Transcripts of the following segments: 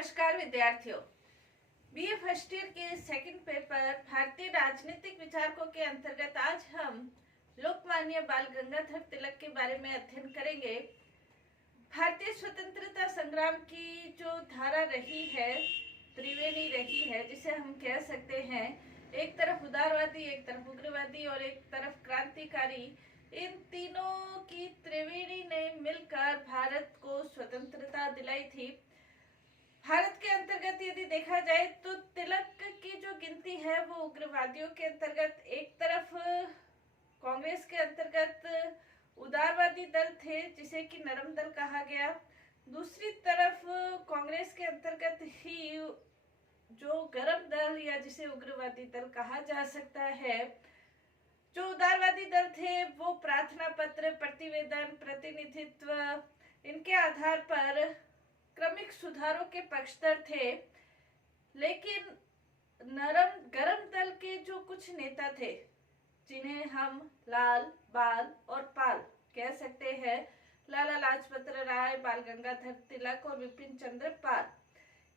नमस्कार विद्यार्थियों। BA first year के सेकंड पेपर भारतीय राजनीतिक विचारकों के अंतर्गत आज हम लोकमान्य बाल गंगाधर तिलक के बारे में अध्ययन करेंगे। भारतीय स्वतंत्रता संग्राम की जो धारा रही है, त्रिवेणी रही है, जिसे हम कह सकते हैं, एक तरफ उदारवादी, एक तरफ उग्रवादी और एक तरफ क्रांतिकारी, इन तीनों की त्रिवेणी ने मिलकर भारत को स्वतंत्रता दिलाई थी। भारत के अंतर्गत यदि देखा जाए तो तिलक की जो गिनती है वो उग्रवादियों के अंतर्गत, एक तरफ कांग्रेस के अंतर्गत उदारवादी दल थे जिसे कि नरम दल कहा गया, दूसरी तरफ कांग्रेस के अंतर्गत ही जो गरम दल या जिसे उग्रवादी दल कहा जा सकता है, जो उदारवादी दल थे वो प्रार्थना पत्र, प्रतिवेदन, प्रतिनिधित्व, इनके आधार पर क्रमिक सुधारों के पक्षधर थे। लेकिन गरम दल के जो कुछ नेता थे, जिन्हें हम लाल, बाल और पाल कह सकते हैं, लाला लाजपत राय, बाल गंगाधर तिलक और विपिन चंद्र पाल,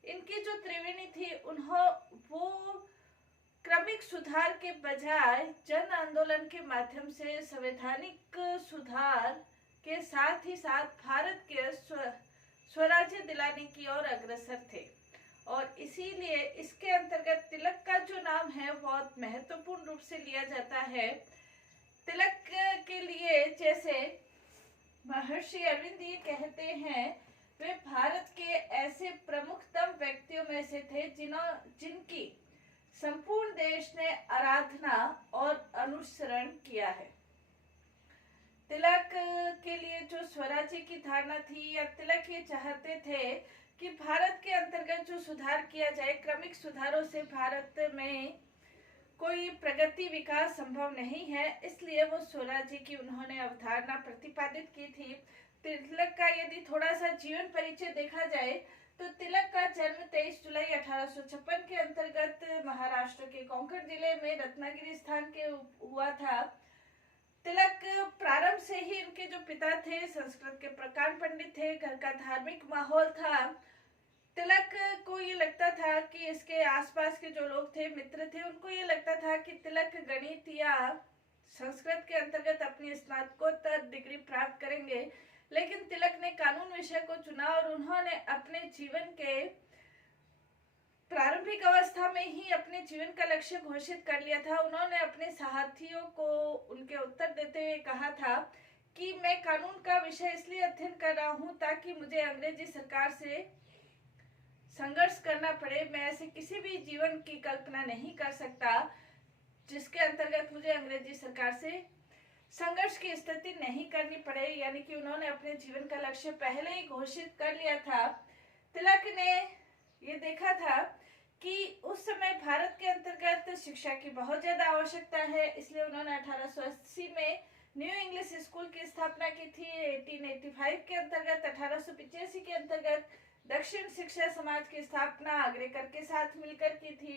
इनकी जो त्रिवेणी थी वो क्रमिक सुधार के बजाय जन आंदोलन के माध्यम से संवैधानिक सुधार के साथ ही साथ भारत के स्वराज्य दिलाने की ओर अग्रसर थे। और इसीलिए इसके अंतर्गत तिलक का जो नाम है बहुत महत्वपूर्ण रूप से लिया जाता है। तिलक के लिए जैसे महर्षि अरविंद ये कहते हैं, वे भारत के ऐसे प्रमुखतम व्यक्तियों में से थे जिनकी संपूर्ण देश ने आराधना और अनुसरण किया है। तिलक के लिए जो स्वराज्य की धारणा थी, या तिलक ये चाहते थे कि भारत के अंतर्गत जो सुधार किया जाए, क्रमिक सुधारों से भारत में कोई प्रगति विकास संभव नहीं है, इसलिए वो स्वराज्य की उन्होंने अवधारणा प्रतिपादित की थी। तिलक का यदि थोड़ा सा जीवन परिचय देखा जाए तो तिलक का जन्म 23 जुलाई 1856 के अंतर्गत महाराष्ट्र के कोंकण जिले में रत्नागिरी स्थान के हुआ था। तिलक प्रारंभ से ही इनके जो पिता थे संस्कृत के प्रकांड पंडित थे, घर का धार्मिक माहौल था। तिलक को ये लगता था कि इसके आसपास के जो लोग थे, मित्र थे, उनको ये लगता था कि तिलक गणित या संस्कृत के अंतर्गत अपनी स्नातकोत्तर डिग्री प्राप्त करेंगे, लेकिन तिलक ने कानून विषय को चुना और उन्होंने अपने जीवन के प्रारंभिक अवस्था में ही अपने जीवन का लक्ष्य घोषित कर लिया था। उन्होंने अपने साथियों को उनके उत्तर देते हुए कहा था कि मैं कानून का विषय इसलिए अध्ययन कर रहा हूं ताकि मुझे अंग्रेजी सरकार से संघर्ष करना पड़े। मैं ऐसे किसी भी जीवन की कल्पना नहीं कर सकता जिसके अंतर्गत मुझे अंग्रेजी सरकार से संघर्ष की स्थिति नहीं करनी पड़े। यानी कि उन्होंने अपने जीवन का लक्ष्य पहले ही घोषित कर लिया था। तिलक ने ये देखा था कि उस समय भारत के अंतर्गत शिक्षा की बहुत ज्यादा आवश्यकता है, इसलिए उन्होंने 1880 में न्यू इंग्लिश स्कूल की स्थापना की थी। 1885 के अंतर्गत 1885 के अंतर्गत दक्षिण शिक्षा समाज की स्थापना अग्रेकर के साथ मिलकर की थी।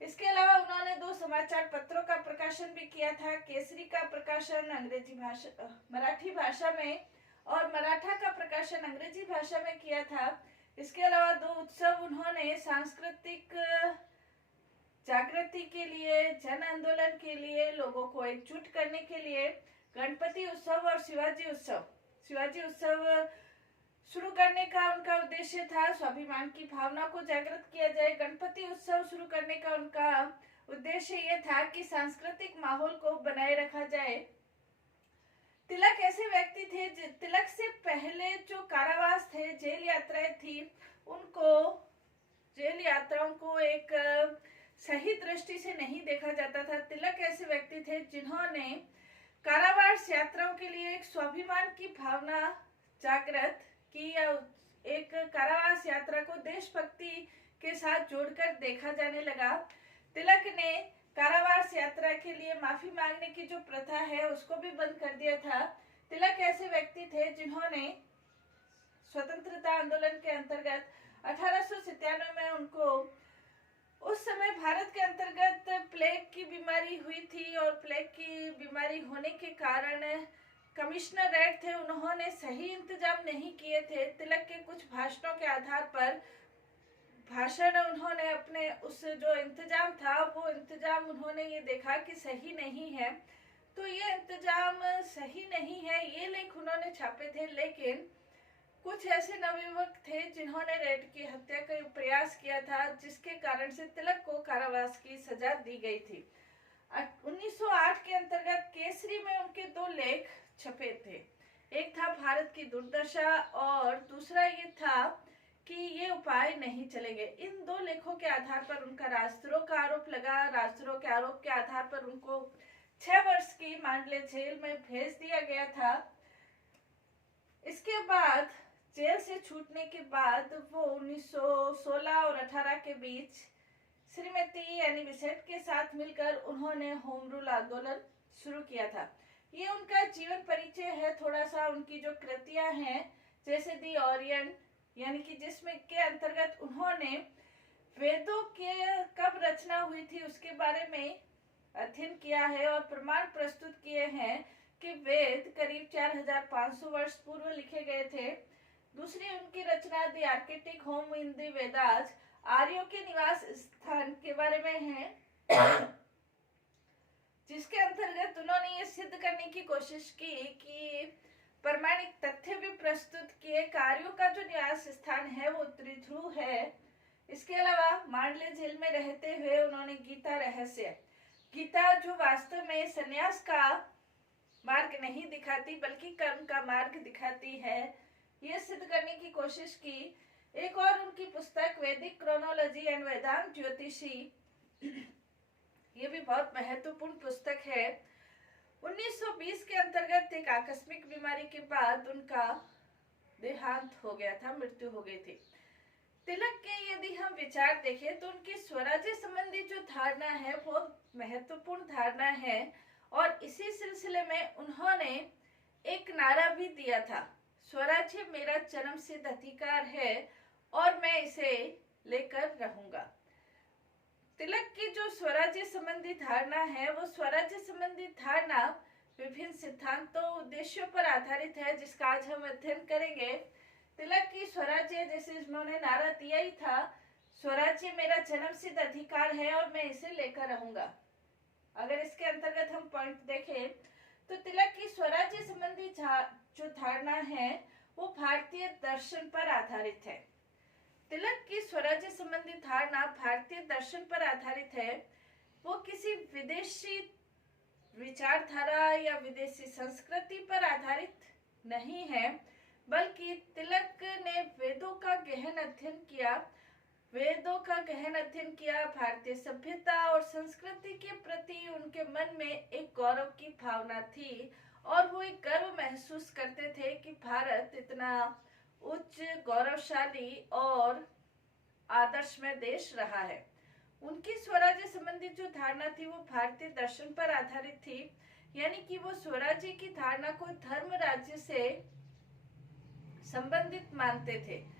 इसके अलावा उन्होंने 2 समाचार पत्रों का प्रकाशन भी किया था। केसरी का प्रकाशन मराठी भाषा में और मराठा का प्रकाशन अंग्रेजी भाषा में किया था। इसके अलावा 2 उत्सव उन्होंने सांस्कृतिक जागृति के लिए, जन आंदोलन के लिए, लोगों को एकजुट करने के लिए गणपति उत्सव और शिवाजी उत्सव शुरू करने का उनका उद्देश्य था। स्वाभिमान की भावना को जागृत किया जाए। गणपति उत्सव शुरू करने का उनका उद्देश्य यह था कि सांस्कृतिक माहौल को बनाए रखा जाए। तिलक ऐसे व्यक्ति थे, तिलक से पहले जो कारावास थे, जेल यात्राएं थी, जेल यात्राओं को एक सही दृष्टि से नहीं देखा जाता था। तिलक ऐसे व्यक्ति थे जिन्होंने कारावास यात्राओं के लिए एक स्वाभिमान की भावना जागृत की, या एक कारावास यात्रा को देशभक्ति के साथ जोड़कर देखा जाने लगा। तिलक ने कारावास यात्रा के लिए माफी मांगने की जो प्रथा है उसको भी बंद कर दिया था। तिलक ऐसे व्यक्ति थे जिन्होंने स्वतंत्रता आंदोलन के अंतर्गत 1897 में उनको उस समय भारत के अंतर्गत प्लेग की बीमारी हुई थी और प्लेग की बीमारी होने के कारण कमिश्नरेट थे, उन्होंने सही इंतजाम नहीं किए थे। तिलक के कुछ भाषणों के आधार पर भाषण उन्होंने अपने उस जो इंतजाम था वो इंतजाम उन्होंने ये देखा कि सही नहीं है, तो ये इंतजाम सही नहीं है, ये लेख उन्होंने छापे थे। लेकिन कुछ ऐसे नवयुवक थे जिन्होंने रेड की हत्या का प्रयास किया था, जिसके कारण से तिलक को कारावास की सजा दी गई थी। 1908 के अंतर्गत केसरी में उनके 2 लेख छपे थे। एक था भारत की दुर्दशा और दूसरा ये था कि ये उपाय नहीं चलेंगे। इन 2 लेखों के आधार पर उनका राजद्रोह का आरोप लगा। राजद्रोह के आरोप के आधार पर उनको 6 वर्ष की मांडले जेल में भेज दिया गया था। इसके बाद जेल से छूटने के बाद वो 1916 और 18 के बीच श्रीमती एनी बेसेंट के साथ मिलकर उन्होंने होम रूल आंदोलन शुरू किया था। ये उनका जीवन परिचय है। थोड़ा सा उनकी जो कृतियां हैं, जैसे दी ओरियन, यानी कि जिसमें के अंतर्गत उन्होंने वेदों के कब रचना हुई थी उसके बारे में अध्ययन किया है और प्रमाण प्रस्तुत किए हैं कि वेद करीब 4500 वर्ष पूर्व लिखे गए थे। दूसरी उनकी रचना दी आर्किटिक होम इन दी वेदास, आर्यों के निवास स्थान के बारे में है, जिसके अंतर्गत उन्होंने ये सिद्ध करने की कोशिश की कि प्रमाणिक तथ्य भी प्रस्तुत किए। आर्यों का जो निवास स्थान है वो उत्तरी ध्रुव है। इसके अलावा मांडले जेल में रहते हुए उन्होंने गीता रहस्य, गीता जो वास्तव में संन्यास का मार्ग नहीं दिखाती बल्कि कर्म का मार्ग दिखाती है, ये सिद्ध करने की कोशिश की। एक और उनकी पुस्तक वैदिक क्रोनोलॉजी एंड वेदांत ज्योतिषी, ये भी बहुत महत्वपूर्ण पुस्तक है। 1920 के अंतर्गत एक आकस्मिक बीमारी के बाद उनका देहांत हो गया था, मृत्यु हो गई थी। तिलक के यदि हम विचार देखें तो उनकी स्वराज्य संबंधी जो धारणा है वो महत्वपूर्ण धारणा है और इसी सिलसिले में उन्होंने एक नारा भी दिया था, स्वराज्य मेरा जन्म सिद्ध अधिकार है और मैं इसे लेकर रहूंगा। तिलक की जो स्वराज्य संबंधी धारणा है वो स्वराज्य संबंधी धारणा विभिन्न सिद्धांतों उद्देश्यों पर आधारित है, जिसका आज हम अध्ययन करेंगे। तिलक की स्वराज्य, जैसे उन्होंने नारा दिया ही था, स्वराज्य मेरा जन्म सिद्ध अधिकार है और मैं इसे लेकर रहूंगा। अगर इसके अंतर्गत हम पॉइंट देखें तो तिलक की स्वराज्य संबंधी जो धारणा है वो भारतीय दर्शन पर आधारित है। तिलक की स्वराज्य संबंधी धारणा भारतीय दर्शन पर आधारित है। वो किसी विदेशी विचारधारा या विदेशी संस्कृति पर आधारित नहीं है, बल्कि तिलक ने वेदों का गहन अध्ययन किया। वेदों का गहन अध्ययन किया, भारतीय सभ्यता और संस्कृति के प्रति उनके मन में एक गौरव की भावना थी और वो एक गर्व महसूस करते थे कि भारत इतना उच्च, गौरवशाली और आदर्शमय देश रहा है। उनकी स्वराज्य संबंधी जो धारणा थी वो भारतीय दर्शन पर आधारित थी, यानी कि वो स्वराज्य की धारणा को धर्म राज्य से संबंधित मानते थे।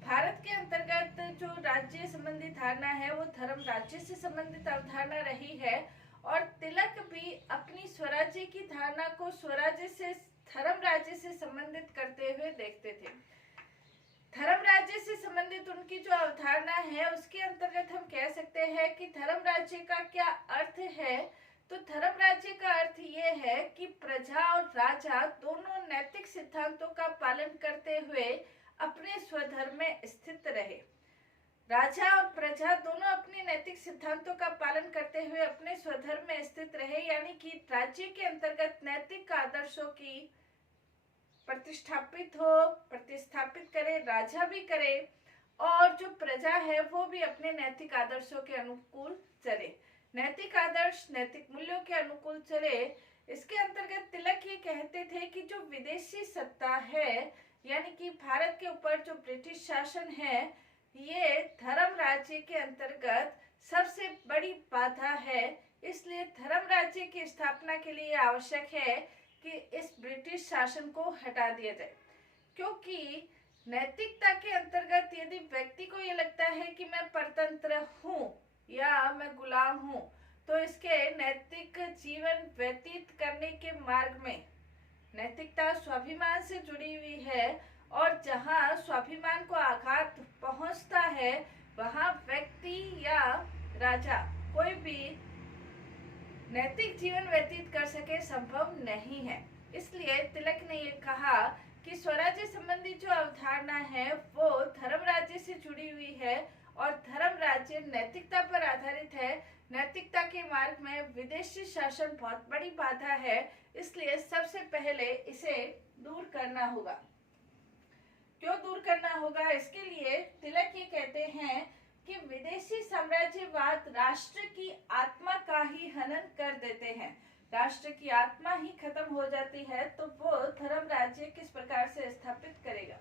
भारत के अंतर्गत जो राज्य संबंधी धारणा है वो धर्म राज्य से संबंधित अवधारणा रही है और तिलक भी अपनी स्वराज्य की धारणा को स्वराज्य से धर्म राज्य से संबंधित करते हुए देखते थे। धर्म राज्य से संबंधित उनकी जो अवधारणा है उसके अंतर्गत हम कह सकते हैं कि धर्म राज्य का क्या अर्थ है। तो धर्म राज्य का अर्थ ये है कि प्रजा और राजा दोनों नैतिक सिद्धांतों का पालन करते हुए अपने स्वधर्म में स्थित रहे। राजा और प्रजा दोनों अपने नैतिक सिद्धांतों का पालन करते हुए अपने स्वधर्म में स्थित रहे, यानी कि राज्य के अंतर्गत नैतिक आदर्शों की प्रतिस्थापित करे, राजा भी करे और जो प्रजा है वो भी अपने नैतिक आदर्शों के अनुकूल चले, नैतिक आदर्श नैतिक मूल्यों के अनुकूल चले। इसके अंतर्गत तिलक ये कहते थे कि जो विदेशी सत्ता है, यानी कि भारत के ऊपर जो ब्रिटिश शासन है, ये धर्म राज्य के अंतर्गत सबसे बड़ी बाधा है। इसलिए धर्म राज्य की स्थापना के लिए आवश्यक है कि इस ब्रिटिश शासन को हटा दिया जाए, क्योंकि नैतिकता के अंतर्गत यदि व्यक्ति को ये लगता है कि मैं परतंत्र हूँ या मैं गुलाम हूँ, तो इसके नैतिक जीवन व्यतीत करने के मार्ग में नैतिकता स्वाभिमान से जुड़ी हुई है और जहाँ स्वाभिमान को आघात पहुँचता है वहां व्यक्ति या राजा कोई भी नैतिक जीवन व्यतीत कर सके संभव नहीं है। इसलिए तिलक ने ये कहा कि स्वराज्य संबंधी जो अवधारणा है वो धर्म राज्य से जुड़ी हुई है और धर्म राज्य नैतिकता पर आधारित है। नैतिकता के मार्ग में विदेशी शासन बहुत बड़ी बाधा है, इसलिए सबसे पहले इसे दूर करना होगा। क्यों दूर करना होगा? इसके लिए तिलक ये कहते हैं कि विदेशी साम्राज्यवाद राष्ट्र की आत्मा का ही हनन कर देते हैं। राष्ट्र की आत्मा ही खत्म हो जाती है तो वो धर्म राज्य किस प्रकार से स्थापित करेगा।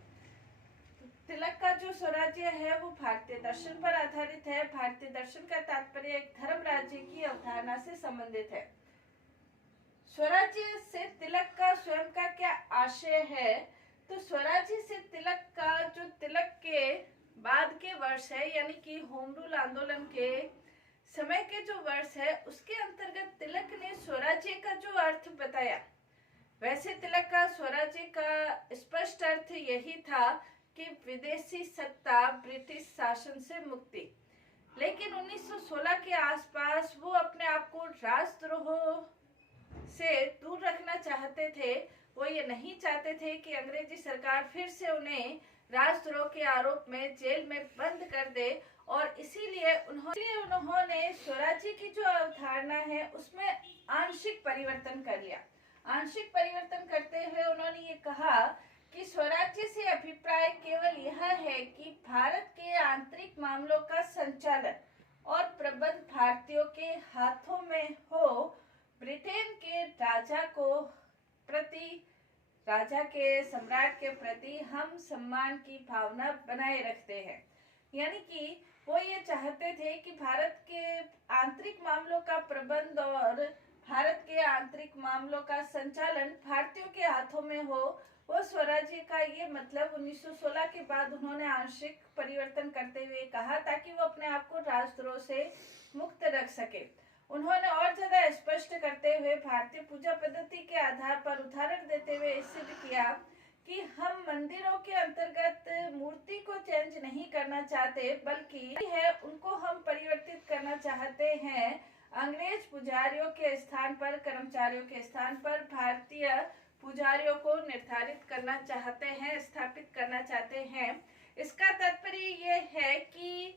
तिलक का जो स्वराज्य है वो भारतीय दर्शन पर आधारित है। भारतीय दर्शन का तात्पर्य एक धर्म राज्य की अवधारणा से संबंधित है। स्वराज्य से तिलक का स्वयं का क्या आशय है? तो स्वराज्य से तिलक का जो तिलक के बाद के वर्ष है, यानी कि होम रूल आंदोलन के समय के जो वर्ष है, उसके अंतर्गत तिलक ने स्वराज्य का जो अर्थ बताया, वैसे तिलक का स्वराज्य का स्पष्ट अर्थ यही था कि विदेशी सत्ता, ब्रिटिश शासन से मुक्ति। लेकिन 1916 के आसपास वो अपने आप को राजद्रोह से दूर रखना चाहते थे। वो ये नहीं चाहते थे कि अंग्रेजी सरकार फिर से उन्हें राजद्रोह के आरोप में जेल में बंद कर दे और इसीलिए उन्होंने स्वराज्य की जो अवधारणा है उसमें आंशिक परिवर्तन कर लिया। आंशिक परिवर्तन करते हुए उन्होंने ये कहा कि स्वराज्य से अभिप्राय केवल यह है कि भारत के आंतरिक मामलों का संचालन और प्रबंध भारतीयों के हाथों में हो। ब्रिटेन के राजा के सम्राट के प्रति हम सम्मान की भावना बनाए रखते हैं। यानी कि वो ये चाहते थे कि भारत के आंतरिक मामलों का प्रबंध और भारत के आंतरिक मामलों का संचालन भारतीयों के हाथों में हो। वो स्वराज्य का ये मतलब 1916 के बाद उन्होंने आंशिक परिवर्तन करते हुए कहा ताकि वो अपने आप को राजद्रोह से मुक्त रख सके। उन्होंने और ज्यादा स्पष्ट करते हुए भारतीय पूजा पद्धति के आधार पर उदाहरण देते हुए सिद्ध किया कि हम मंदिरों के अंतर्गत मूर्ति को चेंज नहीं करना चाहते, बल्कि है उनको हम परिवर्तित करना चाहते हैं। अंग्रेज पुजारियों के स्थान पर, कर्मचारियों के स्थान पर भारतीय पुजारियों को निर्धारित करना चाहते हैं, स्थापित करना चाहते हैं। इसका तात्पर्य ये है कि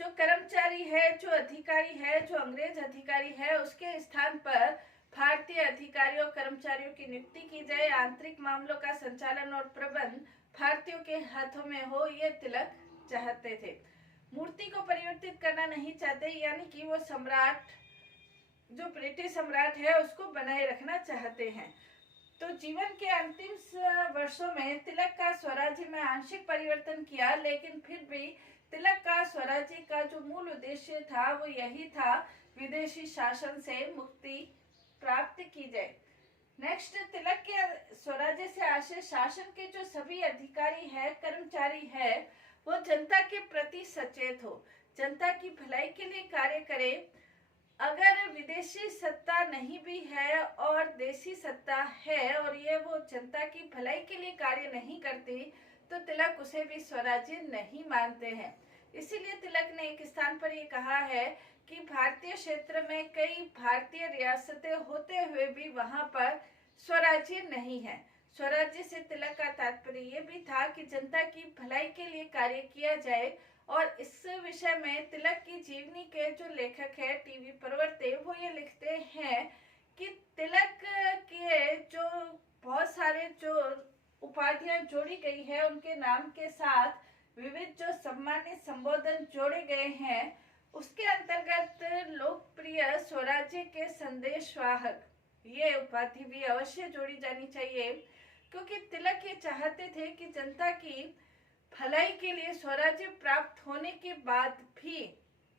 जो कर्मचारी है, जो अधिकारी है, जो अंग्रेज अधिकारी है, उसके स्थान पर भारतीय अधिकारियों, कर्मचारियों की नियुक्ति की जाए। आंतरिक मामलों का संचालन और प्रबंध भारतीयों के हाथों में हो, ये तिलक चाहते थे। मूर्ति को परिवर्तित करना नहीं चाहते, यानी कि वो सम्राट, जो ब्रिटिश सम्राट है, उसको बनाए रखना चाहते हैं। तो जीवन के अंतिम वर्षों में तिलक का स्वराज्य में आंशिक परिवर्तन किया, लेकिन फिर भी तिलक का स्वराज्य का जो मूल उद्देश्य था वो यही था, विदेशी शासन से मुक्ति प्राप्त की जाए। नेक्स्ट, तिलक के स्वराज्य से आशय शासन के जो सभी अधिकारी है, कर्मचारी है, वो जनता के प्रति सचेत हो, जनता की भलाई के लिए कार्य करे। अगर विदेशी सत्ता नहीं भी है और देसी सत्ता है और ये वो जनता की भलाई के लिए कार्य नहीं करती, तो तिलक उसे भी स्वराज्य नहीं मानते हैं। इसीलिए तिलक ने एक स्थान पर ये कहा है कि भारतीय क्षेत्र में कई भारतीय रियासतें होते हुए भी वहां पर स्वराज्य नहीं है। स्वराज्य से तिलक का तात्पर्य ये भी था कि जनता की भलाई के लिए कार्य किया जाए। और इस विषय में तिलक की जीवनी के जो लेखक है टीवी प्रवर्ते, वो ये लिखते हैं कि तिलक के जो बहुत सारे जो उपाधियां जोड़ी गई है, उनके नाम के साथ विविध जो सम्मानित संबोधन जोड़े गए हैं, उसके अंतर्गत लोकप्रिय स्वराज्य के संदेशवाहक, ये उपाधि भी अवश्य जोड़ी जानी चाहिए, क्योंकि तिलक ये चाहते थे कि जनता की भलाई के लिए स्वराज्य प्राप्त होने के बाद भी,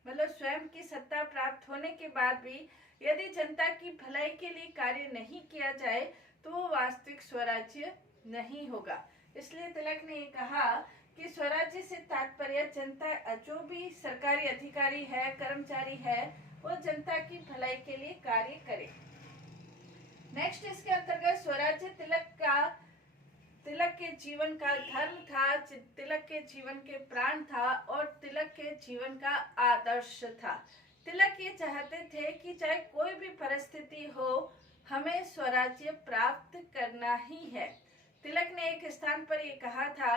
मतलब स्वयं की सत्ता प्राप्त होने के बाद भी यदि जनता की भलाई के लिए कार्य नहीं किया जाए तो वो वास्तविक स्वराज्य नहीं होगा। इसलिए तिलक ने ये कहा कि स्वराज्य से तात्पर्य जनता, जो भी सरकारी अधिकारी है, कर्मचारी है, वो जनता की भलाई के लिए कार्य करे। नेक्स्ट, इसके अंतर्गत स्वराज्य तिलक का तिलक के जीवन का धर्म था, तिलक के जीवन के प्राण था और तिलक के जीवन का आदर्श था। तिलक ये चाहते थे कि चाहे कोई भी परिस्थिति हो, हमें स्वराज्य प्राप्त करना ही है। तिलक ने एक स्थान पर ये कहा था,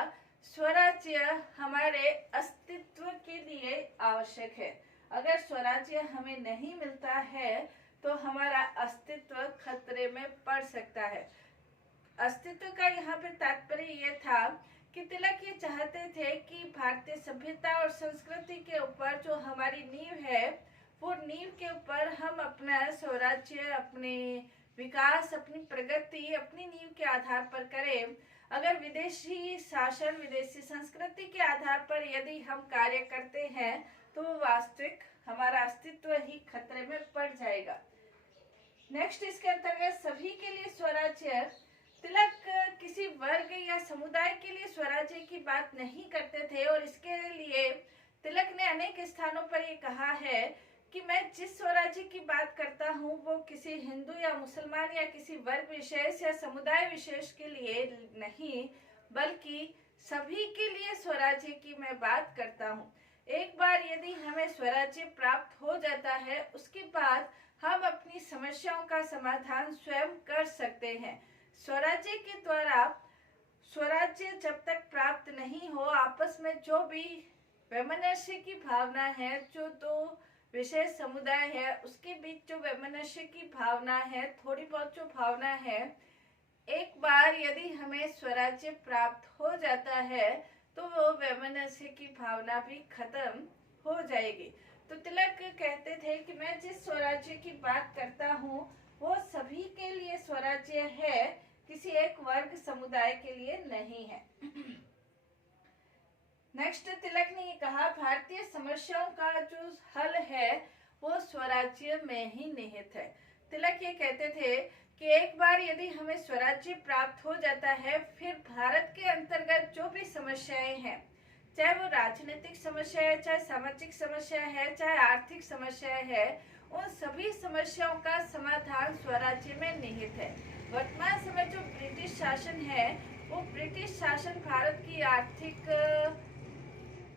स्वराज्य हमारे अस्तित्व के लिए आवश्यक है। अगर स्वराज्य हमें नहीं मिलता है तो हमारा अस्तित्व खतरे में पड़ सकता है। अस्तित्व का यहाँ पे तात्पर्य ये था कि तिलक ये चाहते थे कि भारतीय सभ्यता और संस्कृति के ऊपर जो हमारी नींव है, वो नींव के ऊपर हम अपना स्वराज्य, अपने विकास, अपनी प्रगति अपनी नींव के आधार पर करें। अगर विदेशी शासन, विदेशी संस्कृति के आधार पर यदि हम कार्य करते हैं तो वास्तविक हमारा अस्तित्व ही खतरे में पड़ जाएगा। नेक्स्ट, इसके अंतर्गत सभी के लिए स्वराज्य। तिलक किसी वर्ग या समुदाय के लिए स्वराज्य की बात नहीं करते थे और इसके लिए तिलक ने अनेक स्थानों पर ये कहा है कि मैं जिस स्वराज्य की बात करता हूँ वो किसी हिंदू या मुसलमान या किसी वर्ग विशेष या समुदाय विशेष के लिए नहीं, बल्कि सभी के लिए स्वराज्य की मैं बात करता हूँ। एक बार यदि हमें स्वराज्य प्राप्त हो जाता है, उसके बाद हम अपनी समस्याओं का समाधान स्वयं कर सकते हैं। स्वराज्य के द्वारा, स्वराज्य जब तक प्राप्त नहीं हो, आपस में जो भी वैमनस्य की भावना है, जो दो विशेष समुदाय है उसके बीच जो वैमनस्य की भावना है, थोड़ी बहुत जो भावना है, एक बार यदि हमें स्वराज्य प्राप्त हो जाता है तो वो वैमनस्य की भावना भी खत्म हो जाएगी। तो तिलक कहते थे कि मैं जिस स्वराज्य की बात करता हूँ वो सभी के लिए स्वराज्य है, किसी एक वर्ग समुदाय के लिए नहीं है। नेक्स्ट, तिलक ने ये कहा, भारतीय समस्याओं का जो हल है वो स्वराज्य में ही निहित है। तिलक ये कहते थे कि एक बार यदि हमें स्वराज्य प्राप्त हो जाता है, फिर भारत के अंतर्गत जो भी समस्याएं हैं, चाहे वो राजनीतिक समस्या है, चाहे सामाजिक समस्या है, चाहे आर्थिक समस्या है, उन सभी समस्याओं का समाधान स्वराज्य में निहित है। वर्तमान समय जो ब्रिटिश शासन है, वो ब्रिटिश शासन भारत की आर्थिक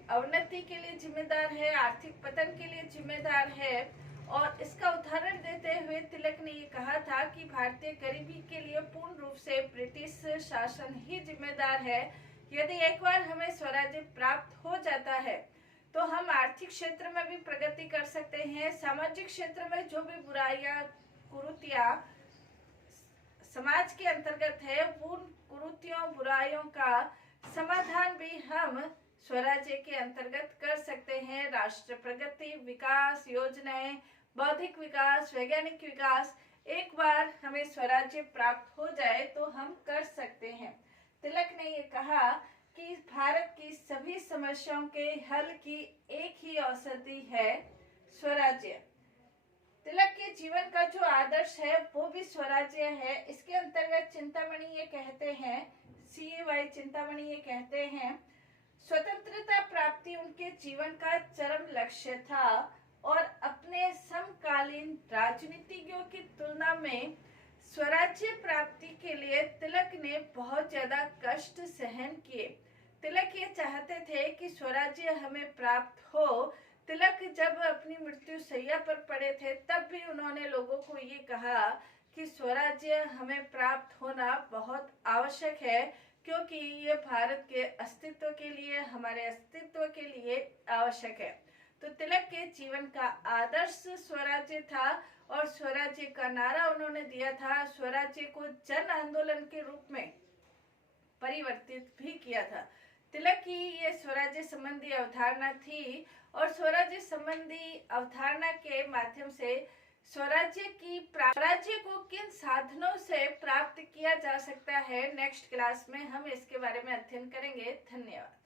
अवनति के लिए जिम्मेदार है, आर्थिक पतन के लिए जिम्मेदार है। और इसका उदाहरण देते हुए तिलक ने ये कहा था कि भारतीय गरीबी के लिए पूर्ण रूप से ब्रिटिश शासन ही जिम्मेदार है। यदि एक बार हमें स्वराज्य प्राप्त हो जाता है तो हम आर्थिक क्षेत्र में भी प्रगति कर सकते हैं, सामाजिक क्षेत्र में जो भी बुराइयां, कुरीतियां समाज के अंतर्गत है, उन कुरीतियों, बुराइयों का समाधान भी हम स्वराज्य के अंतर्गत कर सकते हैं। राष्ट्र प्रगति, विकास योजनाएं, बौद्धिक विकास, वैज्ञानिक विकास, एक बार हमें स्वराज्य प्राप्त हो जाए तो हम कर सकते हैं। तिलक ने ये कहा कि भारत की सभी समस्याओं के हल की एक ही औषधि है, स्वराज्य। तिलक के जीवन का जो आदर्श है वो भी स्वराज्य है। इसके अंतर्गत चिंतामणि ये कहते हैं, CAY चिंतामणि ये कहते हैं, स्वतंत्रता प्राप्ति उनके जीवन का चरम लक्ष्य था और अपने समकालीन राजनीतिज्ञों की तुलना में स्वराज्य प्राप्ति के लिए तिलक ने बहुत ज्यादा कष्ट सहन किए। तिलक ये चाहते थे कि स्वराज्य हमें प्राप्त हो। तिलक जब अपनी मृत्यु शैया पर पड़े थे तब भी उन्होंने लोगों को ये कहा कि स्वराज्य हमें प्राप्त होना बहुत आवश्यक है, क्योंकि ये भारत के अस्तित्व के लिए, हमारे अस्तित्व के लिए आवश्यक है। तो तिलक के जीवन का आदर्श स्वराज्य था और स्वराज्य का नारा उन्होंने दिया था। स्वराज्य को जन आंदोलन के रूप में परिवर्तित भी किया था। तिलक की ये स्वराज्य संबंधी अवधारणा थी और स्वराज्य संबंधी अवधारणा के माध्यम से स्वराज्य को किन साधनों से प्राप्त किया जा सकता है, नेक्स्ट क्लास में हम इसके बारे में अध्ययन करेंगे। धन्यवाद।